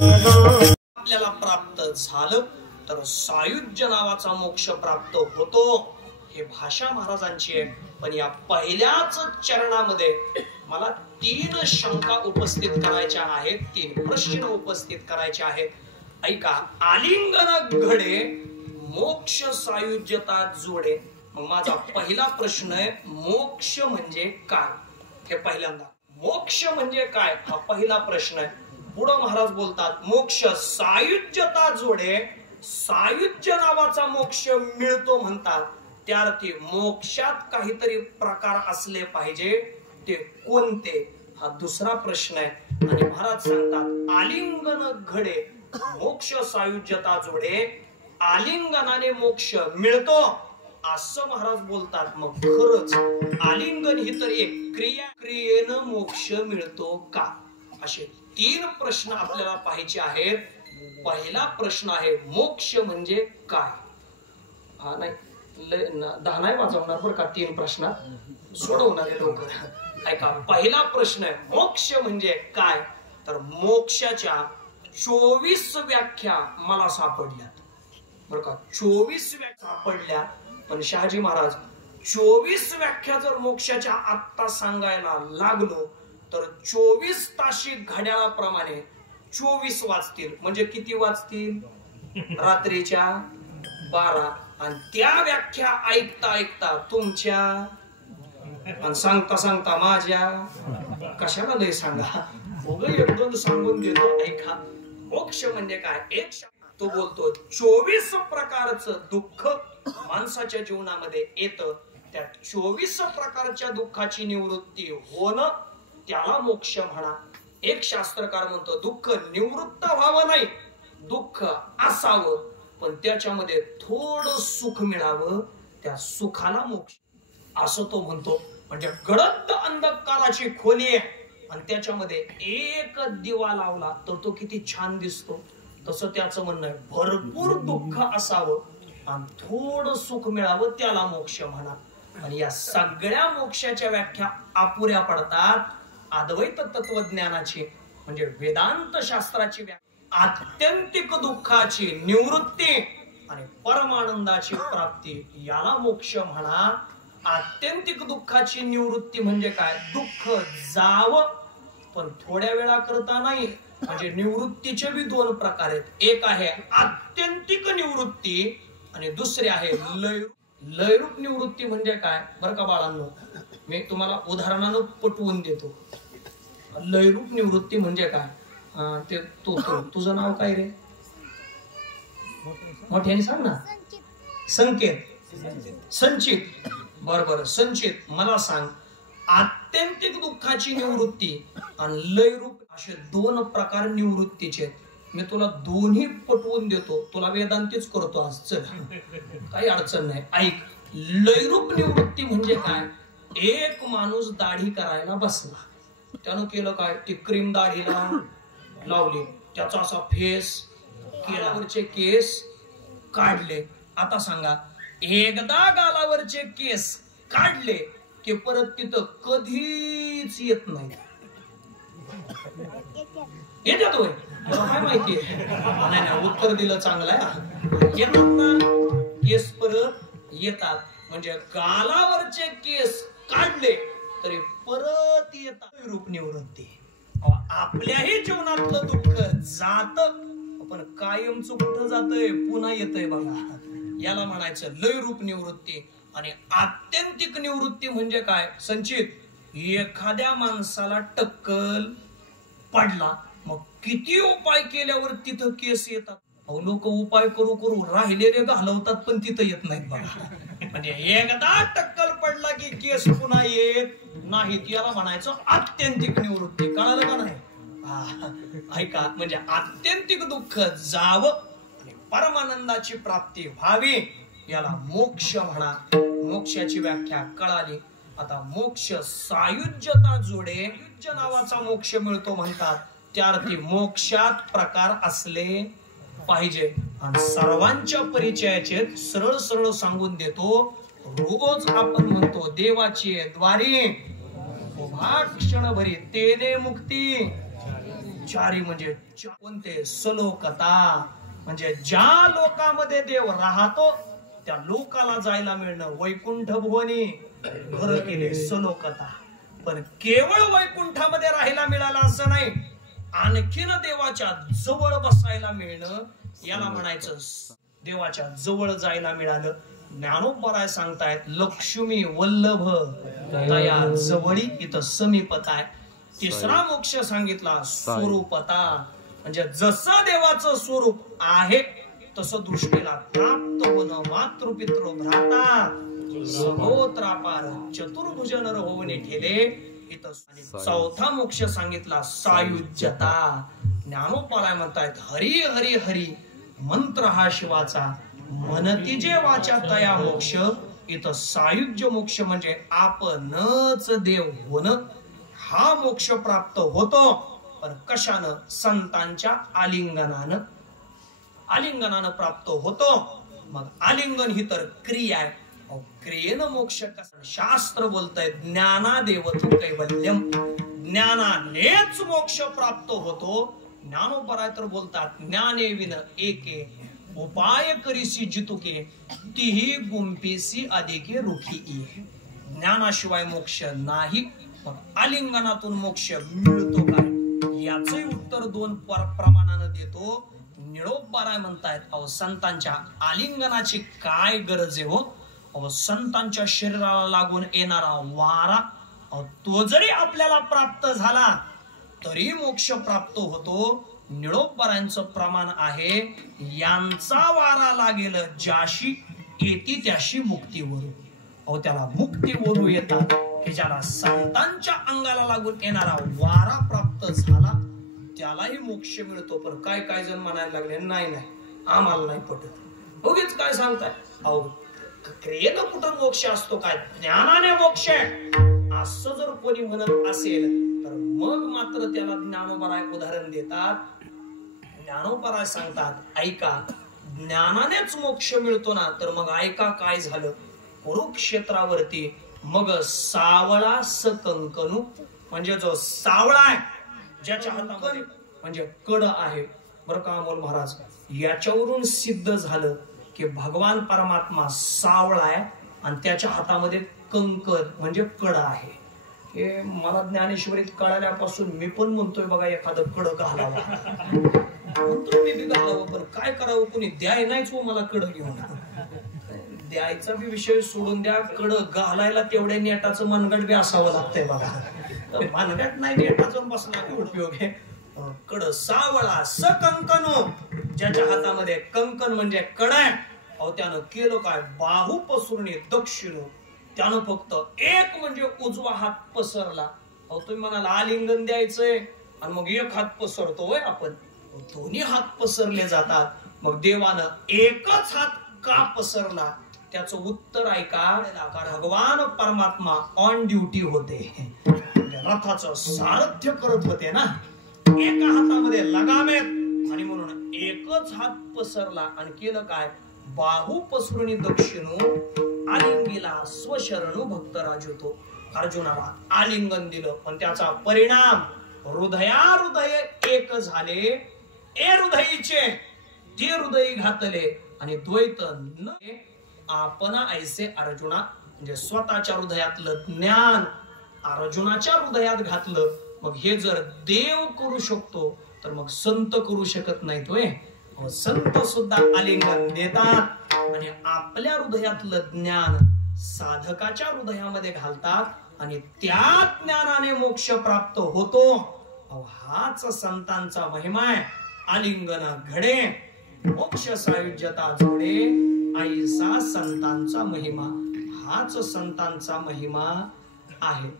आपल्याला प्राप्त झालं तर सायुज्य नावाचा मोक्ष प्राप्त होतो, हे भाषा महाराजांची आहे. पण या पहिल्याच चरणामध्ये मला 3 शंका उपस्थित करायच्या आहेत, 3 प्रश्न उपस्थित करायचे आहेत. ऐका. आलिंगन घडे मोक्ष सायुज्यता जोडे. मग माझा पहिला प्रश्न आहे, मोक्ष म्हणजे काय? हे पहिल्यांदा मोक्ष म्हणजे काय हा पहिला प्रश्न आहे. पुढे महाराज बोलतात, मोक्ष सायुज्यता जोडे. सायुज्य नावाचा मोक्ष मिळतो म्हणतात, त्या अर्थी मोक्षात काहीतरी प्रकार असले पाहिजे, ते कोणते हा दुसरा प्रश्न आहे. आणि महाराज सांगतात, आलिंगन घडे मोक्ष सायुज्यता जोडे. आलिंगनाने मोक्ष मिळतो असं महाराज बोलतात. मग खरंच आलिंगन ही तर एक क्रिया, क्रियेनं मोक्ष मिळतो का? असे 3 प्रश्न आपल्याला पाहायचे आहेत. पहिला प्रश्न आहे, मोक्ष म्हणजे काय? हा नाही 10 नाही वाजवणार बरं का, 3 प्रश्नात सोडवणारे लोक. ऐका. पहिला प्रश्न आहे, मोक्ष म्हणजे काय? तर मोक्षाच्या 24 व्याख्या मला सापडल्यात बरं का. 24 व्याख्या सापडल्या. पण शहाजी महाराज 24 व्याख्या जर मोक्षाच्या आत्ता सांगायला लागलो तर 24 ताशी घड्याळाप्रमाणे 24 वाजतील. म्हणजे किती वाजतील? रात्रीच्या 12. आणि त्या व्याख्या ऐकता ऐकता तुमच्या आणि सांगता सांगता माझ्या. कशाला लय सांगा, उगा 1-2 सांगून देतो. ऐका. मोक्ष म्हणजे काय? एक तो बोलतो 24 प्रकारचं दुःख माणसाच्या जीवनामध्ये येतं, त्या 24 प्रकारच्या दुःखाची निवृत्ती होणं त्याला मोक्ष म्हणा. एक शास्त्रकार म्हणतो, दुःख निवृत्त व्हावं नाही, दुःख असावं पण त्याच्यामध्ये थोडं सुख मिळावं, त्या सुखाला मोक्ष असं तो म्हणतो. म्हणजे गडद अंधकाराची खोली आहे आणि त्याच्यामध्ये एक दिवा लावला तर तो किती छान दिसतो, तसं त्याचं म्हणणं आहे. भरपूर दुःख असावं आणि थोडं सुख मिळावं त्याला मोक्ष म्हणा. आणि या सगळ्या मोक्षाच्या व्याख्या अपुऱ्या पडतात अद्वैत तत्वज्ञानाची, म्हणजे वेदांत शास्त्राची व्याख्या. आत्यंतिक दुःखाची निवृत्ती आणि परमानंदाची प्राप्ती याला मोक्ष म्हणा. आत्यंतिक दुःखाची निवृत्ती म्हणजे काय? दुःख जावं पण थोड्या वेळा करता नाही. म्हणजे निवृत्तीचे बी 2 प्रकार आहेत. एक आहे आत्यंतिक निवृत्ती आणि दुसरी आहे लयरूप निवृत्ती. म्हणजे काय बरं का बाळांनो, मी तुम्हाला उदाहरणानं पटवून देतो. लयरूप निवृत्ती म्हणजे काय ते तुझं नाव काय रे? मोठ्याने सांग ना. संकेत. संचित. बरोबर. संचित, मला सांग, आत्यंतिक दुःखाची निवृत्ती आणि लयरूप असे 2 प्रकार निवृत्तीचे. मी तुला दोन्ही पटवून देतो. तुला वेदांतीच करतो आज. चल, काही अडचण नाही. ऐक. लयरूप निवृत्ती म्हणजे काय? एक माणूस दाढी करायला बसला, त्यानं केलं काय? ती क्रीम दाढीला लावली, त्याचा असा फेस केलावरचे केस काढले. आता सांगा, एकदा गालावरचे केस काढले की परत तिथं कधीच येत नाही. येतात होय? काय माहितीये? नाही, उत्तर दिलं चांगलं आहे. येतात ना केस, परत येतात. म्हणजे गालावरचे केस काढले तरी परत येतात. रूप निवृत्ती. आपल्याही जीवनातलं दुःख जात पण कायमचं कुठं जातंय? पुन्हा येतंय बघा. याला म्हणायचं लय रूप निवृत्ती. आणि आत्यंतिक निवृत्ती म्हणजे काय? संचित, एखाद्या माणसाला टक्कल पडला, मग किती उपाय केल्यावर तिथं केस येतात. लोक उपाय करू करू राहिलेले घालवतात पण तिथं येत नाहीत बघा. म्हणजे एकदा टक्कल पडला की केस पुन्हा येत नाहीत. याला म्हणायचं आत्यंतिक निवृत्ती. कळालं का नाही? ऐका. म्हणजे आत्यंतिक दुःख जावं आणि परमानंदाची प्राप्ती व्हावी याला मोक्ष म्हणा. मोक्षाची व्याख्या कळाली. आता मोक्ष सायुज्यता जोडे. सायुज्य नावाचा मोक्ष मिळतो म्हणतात, त्या अर्थी मोक्षात प्रकार असले पाहिजे. आणि सर्वांच्या परिचयाचे सरळ सरळ सांगून देतो. रोज आपण म्हणतो देवाची द्वारी उभा क्षणभरी ते दे मुक्ती चारी म्हणजे कोणते सलोकता, म्हणजे ज्या लोकांमध्ये देव राहतो त्या लोकाला जायला मिळणं वैकुंठ भुवनी घर केले सलोकता. पण केवळ वैकुंठामध्ये राहायला मिळालं असं नाही, आणखीन देवाच्या जवळ बसायला मिळणं याला म्हणायचं देवाच्या जवळ जायला मिळालं. ज्ञानोबराय सांगतायत लक्ष्मी वल्लभ तया जवळी, इथं समीपता आहे. तिसरा मोक्ष सांगितला स्वरूपता, म्हणजे जसं देवाचं स्वरूप आहे तसं दृष्टीला प्राप्त होणं. मातृपितृ भ्राता सहोत्रापार चतुर्भुज नर होऊन ठेले. इथं चौथा मोक्ष सांगितला सायुज्यता. ज्ञानोबराय म्हणतायत हरी हरी हरी मंत्र हा शिवाचा, मनती जे वाचा तया मोक्ष. इथं सायुज्य मोक्ष म्हणजे आपणच देव होणं, हा मोक्ष प्राप्त होतो. पण कशानं? संतांच्या आलिंगनानं. आलिंगनानं प्राप्त होतो. मग आलिंगन ही तर क्रिया आहे. क्रियेनं मोक्ष कसं? शास्त्र बोलतंय ज्ञानादेव तू कैवल्यम, ज्ञानानेच मोक्ष प्राप्त होतो. ज्ञानोबराय तर बोलतात ज्ञाने विन एके उपाय करीसी जितुके, तीही गुंफीसी अधिके रुखी. ज्ञानाशिवाय मोक्ष नाही. मग आलिंगनातून मोक्ष मिळतो काय? याचंही उत्तर दोन प्रमाणानं देतो. निळोबराय म्हणतायत अहो संतांच्या आलिंगनाची काय गरज आहे हो? अहो संतांच्या शरीराला लागून येणारा वारा तो जरी आपल्याला प्राप्त झाला तरी मोक्ष प्राप्त होतो. निळोबरायांचं प्रमाण आहे यांचा वारा लागेल ज्याशी येती त्याशी मुक्तीवरू. अहो त्याला मुक्तीवरू येतात की ज्याला संतांच्या अंगाला लागून येणारा वारा प्राप्त झाला त्यालाही मोक्ष मिळतो. पण काय काय जण म्हणायला लागले नाही नाही आम्हाला नाही पटत. उगीच काय सांगताय? अहो क्रियेनं कुठं मोक्ष असतो काय? ज्ञानाने मोक्ष असं जर कोणी म्हणत असेल तर मग मात्र त्याला ज्ञानोबराय उदाहरण देतात. ज्ञानोबराय सांगतात ऐका ज्ञानानेच मोक्ष मिळतो ना, तर मग ऐका काय झालं कुरुक्षेत्रावरती. मग सावळा सकंकनू, म्हणजे जो सावळा आहे ज्याच्या हातामध्ये म्हणजे कड आहे बरं का अमोल महाराज, याच्यावरून सिद्ध झालं की भगवान परमात्मा सावळा आहे आणि त्याच्या हातामध्ये कंकण म्हणजे कड आहे. हे मला ज्ञानेश्वरीत कळाल्यापासून मी पण म्हणतोय बघा एखादं कड घालावं. म्हणतो मी बी घालावं, पण काय करावं कोणी द्याय नाहीच हो मला कड घेऊन. द्यायचा बी विषय सोडून द्या, कड घालायला तेवढ्या नेटाचं मनगट बी असावं लागतंय बघा. मनगट नाही नेटाचा बसला उपयोग आहे. कड सावळा सकंकनो, ज्याच्या हातामध्ये कंकण म्हणजे कड आहे. अहो त्यानं केलं काय? बाहू पसरणे दक्षिण, त्यानं फक्त एक म्हणजे उजवा हात पसरला. अहो तुम्ही म्हणाला आलिंगन द्यायचंय आणि मग एक हात पसरतोय आपण, दोन्ही हात पसरले जातात. मग देवानं एकच हात का पसरला? त्याचं उत्तर ऐका. भगवान परमात्मा ऑन ड्युटी होते, रथाचं सारथ्य करत होते ना. एका हातामध्ये लगामेत आणि म्हणून एकच हात पसरला आणि केलं काय? बाहू पसरुनी दक्षिणू आलिंगीला स्वशरणू भक्त राजतो. अर्जुनाला आलिंगन दिलं पण त्याचा परिणाम हृदय एक झाले. ए हृदयीचे ते हृदय घातले आणि द्वैत न आपणा ऐसे अर्जुना, म्हणजे स्वतःच्या हृदयातलं ज्ञान अर्जुनाच्या हृदयात घातलं. मग हे जर देव करू शकतो तर मग संत करू शकत नाहीत. संत सुद्धा आलिंगन देतात आणि आपल्या हृदयातलं ज्ञान साधकाच्या हृदयामध्ये घालतात आणि त्या ज्ञानाने मोक्ष प्राप्त होतो. हाच संतांचा महिमा आहे. आलिंगन घडे मोक्ष सायुज्यता जोडे, ऐसा संतांचा महिमा. हाच संतांचा महिमा आहे.